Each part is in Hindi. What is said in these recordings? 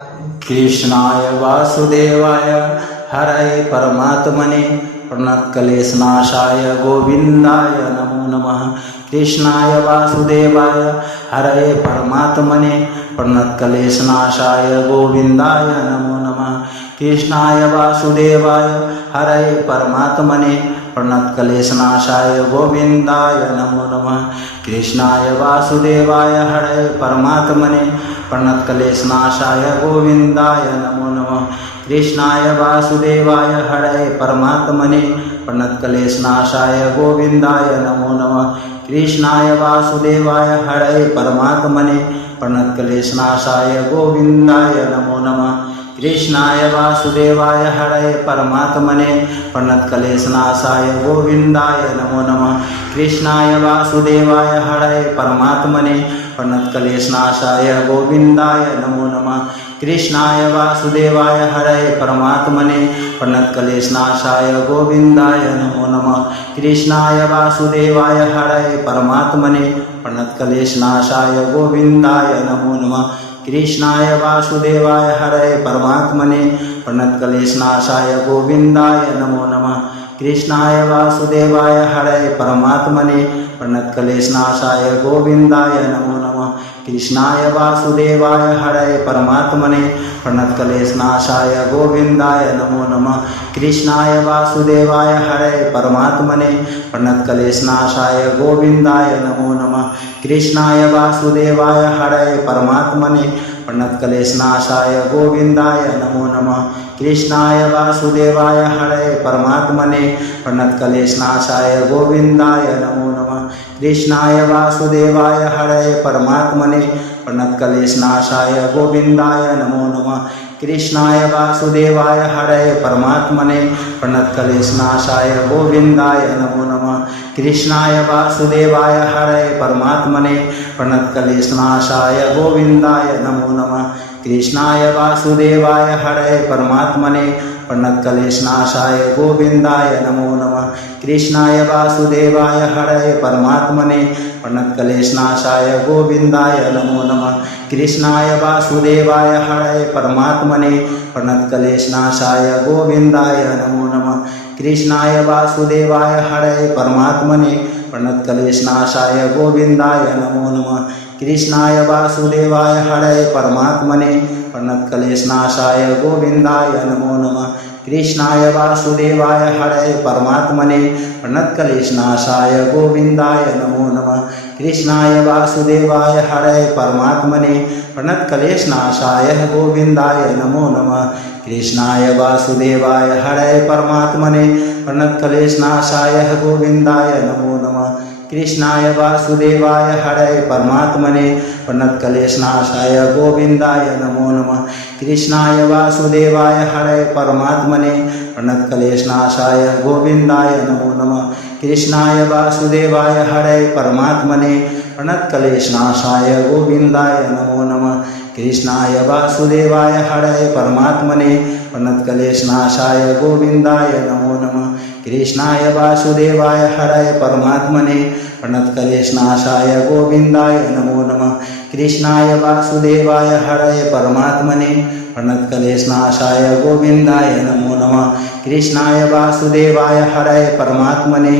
कृष्णाय वासुदेवाय हरये परमात्मने प्रणतक्लेशनाशाय गोविन्दाय नमो नमः। कृष्णाय वासुदेवाय हरये परमात्मने प्रणतक्लेशनाशाय गोविन्दाय नमो नमः। कृष्णाय वासुदेवाय हरये परमात्मने प्रणतक्लेशनाशाय गोविन्दाय नमो नमः। कृष्णाय वासुदेवाय हरये परमात्मने प्रणतक्लेशनाशाय गोविन्दाय नमो नमः। कृष्णाय वासुदेवाय हरये परमात्मने प्रणतक्लेशनाशाय गोविन्दाय नमो नमः। कृष्णाय वासुदेवाय हरये परमात्मने प्रणतक्लेशनाशाय गोविन्दाय नमो नमः। कृष्णाय वासुदेवाय हरये परमात्मने प्रणतक्लेशनाशाय गोविन्दाय नमो नमः। कृष्णाय वासुदेवाय हरये परमात्मने प्रणतक्लेशनाशाय गोविन्दाय नमो नमः। कृष्णाय वासुदेवाय हरये परमात्मने प्रणतक्लेशनाशाय गोविन्दाय नमो नमः। कृष्णाय वासुदेवाय हरये परमात्मने प्रणतक्लेशनाशाय गोविन्दाय नमो नमः। कृष्णाय वासुदेवाय हरये परमात्मने प्रणतक्लेशनाशाय गोविन्दाय नमो नमः। कृष्णाय वासुदेवाय हरये परमात्मने प्रणतक्लेशनाशाय गोविन्दाय नमो नमः। कृष्णाय वासुदेवाय हरये परमात्मने प्रणतक्लेशनाशाय गोविन्दाय नमो नमः। कृष्णाय वासुदेवाय हरये परमात्मने प्रणतक्लेशनाशाय गोविन्दाय नमो नमः। कृष्णाय वासुदेवाय हरये परमात्मने प्रणतक्लेशनाशाय गोविन्दाय नमो नमः। कृष्णाय वासुदेवाय हरये परमात्मने प्रणतक्लेशनाशाय गोविन्दाय नमो नमः। कृष्णाय वासुदेवाय हरये परमात्मने प्रणतक्लेशनाशाय गोविन्दाय नमो नमः। कृष्णाय वासुदेवाय हरये परमात्मने प्रणतक्लेशनाशाय गोविन्दाय नमो नमः। कृष्णाय वासुदेवाय हरये परमात्मने प्रणतक्लेशनाशाय गोविन्दाय नमो नमः। कृष्णाय वासुदेवाय हरये परमात्मने प्रणतक्लेशनाशाय गोविन्दाय नमो नमः। कृष्णाय वासुदेवाय हरये परमात्मने प्रणतक्लेशनाशाय गोविन्दाय नमो नमः। कृष्णाय वासुदेवाय हरये परमात्मने प्रणतक्लेशनाशाय गोविन्दाय नमो नमः। कृष्णाय वासुदेवाय हरये परमात्मने प्रणतक्लेशनाशाय गोविन्दाय नमो नमः। कृष्णाय वासुदेवाय हरये परमात्मने प्रणतक्लेशनाशाय गोविन्दाय नमो नमः। कृष्णाय वासुदेवाय हरये परमात्मने प्रणतक्लेशनाशाय गोविन्दाय नमो नमः। कृष्णाय वासुदेवाय हरये परमात्मने प्रणतक्लेशनाशाय गोविन्दाय नमो नमः। कृष्णाय वासुदेवाय हरये परमात्मने प्रणतक्लेशनाशाय गोविन्दाय नमो नमः। कृष्णाय वासुदेवाय हरये परमात्मने प्रणतक्लेशनाशाय गोविन्दाय नमो नमः। कृष्णाय वासुदेवाय हरये परमात्मने प्रणतक्लेशनाशाय गोविन्दाय नमो नमः। कृष्णाय वासुदेवाय हरये परमात्मने प्रणतक्लेशनाशाय गोविन्दाय नमो नमः। कृष्णाय वासुदेवाय हरये परमात्मने प्रणतक्लेशनाशाय गोविन्दाय नमो नमः। कृष्णाय वासुदेवाय हरये परमात्मने प्रणतक्लेशनाशाय गोविन्दाय नमो नमः। कृष्णाय वासुदेवाय हरये परमात्मने प्रणतक्लेशनाशाय गोविन्दाय नमो नमः। कृष्णाय वासुदेवाय हरये परमात्मने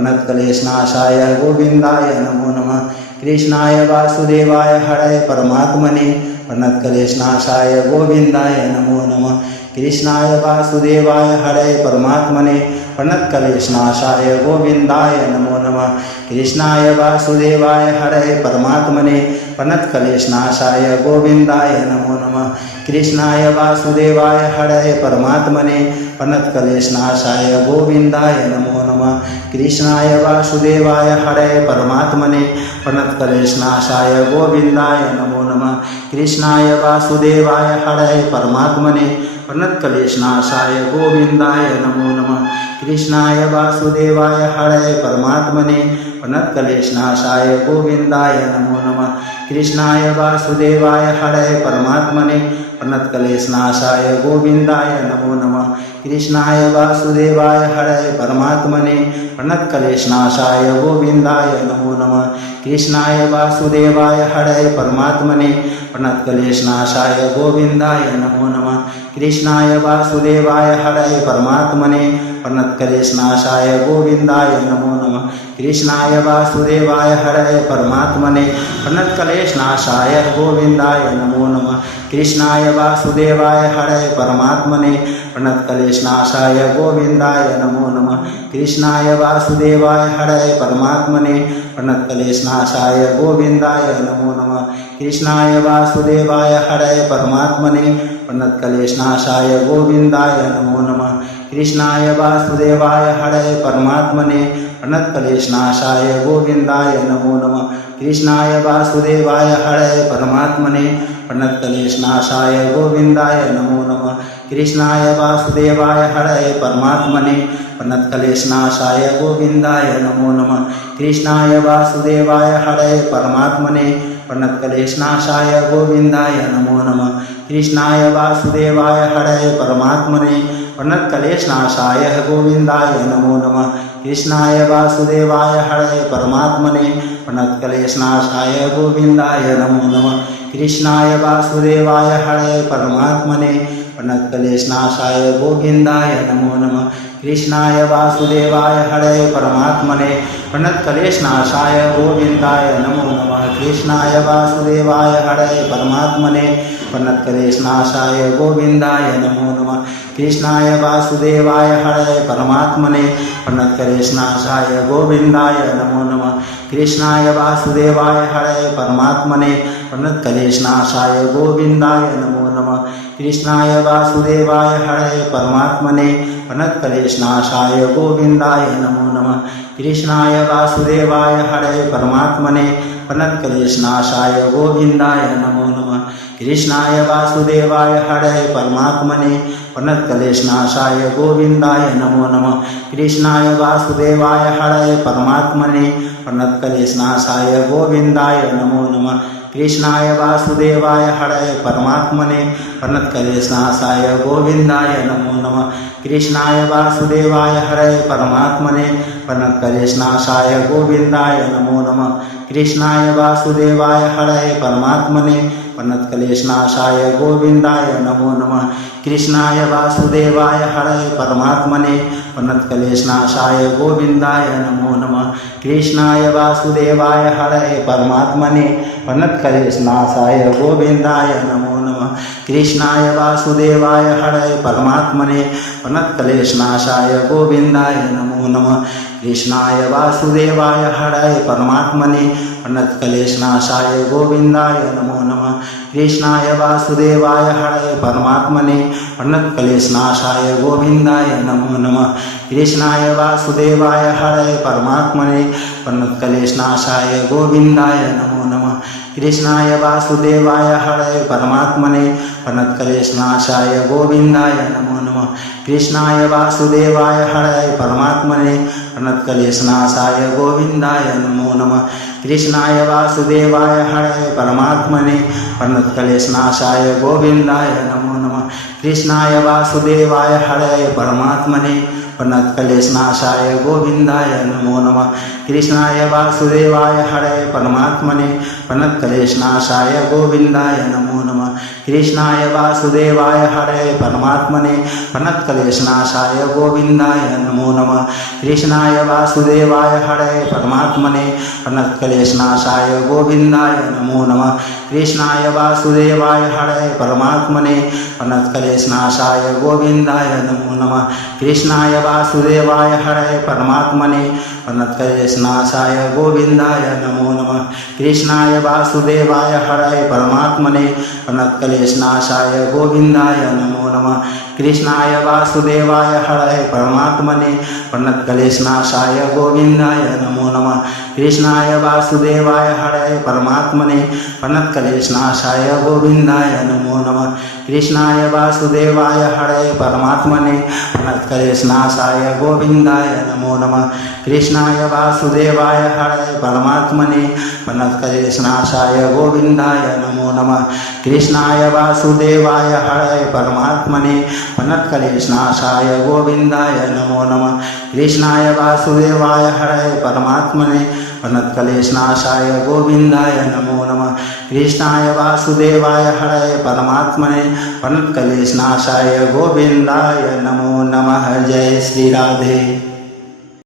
प्रणतक्लेशनाशाय गोविन्दाय नमो नमः। कृष्णाय वासुदेवाय हरये परमात्मने प्रणतक्लेशनाशाय गोविन्दाय नमो नमः। कृष्णाय वासुदेवाय हरये परमात्मने प्रणतक्लेशनाशाय गोविन्दाय नमो नमः। कृष्णाय वासुदेवाय हरये परमात्मने प्रणतक्लेशनाशाय गोविन्दाय नमो नमः। कृष्णाय वासुदेवाय हरये परमात्मने प्रणतक्लेशनाशाय गोविन्दाय नमो नमः। कृष्णाय वासुदेवाय हरये परमात्मने प्रणतक्लेशनाशाय गोविन्दाय नमो नमः। कृष्णाय वासुदेवाय हरये परमात्मने प्रणतक्लेशनाशाय गोविन्दाय नमो नमः। कृष्णाय वासुदेवाय हरये परमात्मने प्रणतक्लेशनाशाय गोविन्दाय नमो नमः। कृष्णाय वासुदेवाय हरये परमात्मने प्रणतक्लेशनाशाय गोविन्दाय नमो नमः। कृष्णाय वासुदेवाय हरये परमात्मने प्रणतक्लेशनाशाय गोविन्दाय नमो नमः। कृष्णाय वासुदेवाय हरये परमात्मने प्रणतक्लेशनाशाय गोविन्दाय नमो नमः। कृष्णाय वासुदेवाय हरये परमात्मने प्रणतक्लेशनाशाय गोविन्दाय नमो नमः। कृष्णाय वासुदेवाय हरये परमात्मने प्रणतक्लेशनाशाय गोविन्दाय नमो नमः। कृष्णाय वासुदेवाय हरये परमात्मने प्रणतक्लेशनाशाय गोविन्दाय नमो नमः। कृष्णाय वासुदेवाय हरये परमात्मने प्रणतक्लेशनाशाय गोविन्दाय नमो नमः। कृष्णाय वासुदेवाय हरये परमात्मने प्रणतक्लेशनाशाय गोविन्दाय नमो नमः। कृष्णाय वासुदेवाय हरये परमात्मने प्रणतक्लेशनाशाय गोविन्दाय नमो नमः। कृष्णाय वासुदेवाय हरये परमात्मने प्रणतक्लेशनाशाय गोविन्दाय नमो नमः। कृष्णाय वासुदेवाय हरये परमात्मने प्रणतक्लेशनाशाय गोविन्दाय नमो नमः। कृष्णाय वासुदेवाय हरये परमात्मने प्रणतक्लेशनाशाय गोविन्दाय नमो नमः। कृष्णाय वासुदेवाय हरये परमात्मने प्रणतक्लेशनाशाय गोविन्दाय नमो नमः। कृष्णाय वासुदेवाय हरये परमात्मने प्रणतक्लेशनाशाय गोविन्दाय नमो नमः। कृष्णाय वासुदेवाय हरये परमात्मने प्रणतक्लेशनाशाय गोविन्दाय नमो नमः। कृष्णाय वासुदेवाय हरये परमात्मने प्रणतक्लेशनाशाय गोविन्दाय नमो नमः। कृष्णाय वासुदेवाय हरये परमात्मने प्रणतक्लेशनाशाय गोविन्दाय नमो नमः। कृष्णाय वासुदेवाय हरये परमात्मने प्रणतक्लेशनाशाय गोविन्दाय नमो नमः। कृष्णाय वासुदेवाय हरये परमात्मने प्रणतक्लेशनाशाय गोविन्दाय नमो नमः। कृष्णाय वासुदेवाय हरये परमात्मने प्रणतक्लेशनाशाय गोविन्दाय नमो नमः। कृष्णाय वासुदेवाय हरये परमात्मने प्रणतक्लेशनाशाय गोविन्दाय नमो नमः। कृष्णाय वासुदेवाय हरये परमात्मने प्रणतक्लेशनाशाय गोविन्दाय नमो नमः। कृष्णाय वासुदेवाय हरये परमात्मने प्रणतक्लेशनाशाय गोविन्दाय नमो नमः। कृष्णाय वासुदेवाय हरये परमात्मने प्रणतक्लेशनाशाय गोविन्दाय नमो नमः। कृष्णाय वासुदेवाय हरये परमात्मने प्रणतक्लेशनाशाय गोविन्दाय नमो नमः। कृष्णाय वासुदेवाय हरये परमात्मने प्रणतक्लेशनाशाय गोविन्दाय नमो नमः। कृष्णाय वासुदेवाय हरये परमात्मने प्रणतक्लेशनाशाय गोविन्दाय नमो नमः। कृष्णाय वासुदेवाय हरये परमात्मने प्रणतक्लेशनाशाय गोविन्दाय नमो नमः। कृष्णाय वासुदेवाय हरये परमात्मने प्रणतक्लेशनाशाय गोविन्दाय नमो नमः। कृष्णाय वासुदेवाय हरये परमात्मने प्रणतक्लेशनाशाय गोविन्दाय नमो नमः। कृष्णाय वासुदेवाय हरये परमात्मने प्रणतक्लेशनाशाय गोविन्दाय नमो नमः। कृष्णाय वासुदेवाय हरये परमात्मने प्रणतक्लेशनाशाय गोविन्दाय नमो नमः। कृष्णाय वासुदेवाय हरये परमात्मने प्रणतक्लेशनाशाय गोविन्दाय नमो नमः। कृष्णाय वासुदेवाय हरये परमात्मने प्रणतक्लेशनाशाय गोविन्दाय नमो नमः। कृष्णाय वासुदेवाय हरये परमात्मने प्रणतक्लेशनाशाय गोविन्दाय नमो नमः। कृष्णाय वासुदेवाय हरये परमात्मने प्रणतक्लेशनाशाय गोविन्दाय नमो नमः। कृष्णाय वासुदेवाय हरये परमात्मने प्रणतक्लेशनाशाय गोविन्दाय नमो नमः। कृष्णाय वासुदेवाय हरये परमात्मने प्रणतक्लेशनाशाय गोविन्दाय नमो नमः। कृष्णाय वासुदेवाय हरये परमात्मने प्रणतक्लेशनाशाय गोविन्दाय नमो नमः। कृष्णाय वासुदेवाय हरये परमात्मने प्रणतक्लेशनाशाय गोविन्दाय नमो नमः। कृष्णाय वासुदेवाय हरये परमात्मने प्रणतक्लेशनाशाय गोविन्दाय नमो नमः। कृष्णाय वासुदेवाय हरये परमात्मने प्रणतक्लेशनाशाय गोविन्दाय नमो नमः। कृष्णाय वासुदेवाय हरये परमात्मने प्रणतक्लेशनाशाय गोविन्दाय नमो नमः। कृष्णाय वासुदेवाय हरये परमात्मने प्रणतक्लेशनाशाय गोविन्दाय नमो नमः। कृष्णाय वासुदेवाय हरये परमात्मने प्रणतक्लेशनाशाय गोविन्दाय नमो नमः। कृष्णाय वासुदेवाय हरये परमात्मने प्रणतक्लेशनाशाय गोविन्दाय नमो नमः। कृष्णाय वासुदेवाय हरये परमात्मने प्रणतक्लेशनाशाय गोविन्दाय नमो नमः। कृष्णाय वासुदेवाय हरये परमात्मने प्रणतक्लेशनाशाय गोविन्दाय नमो नमः कृष्णाय वासुदेवाय हरये परमात्मने प्रणतक्लेशनाशाय गोविन्दाय नमो नमः। जय श्री राधे।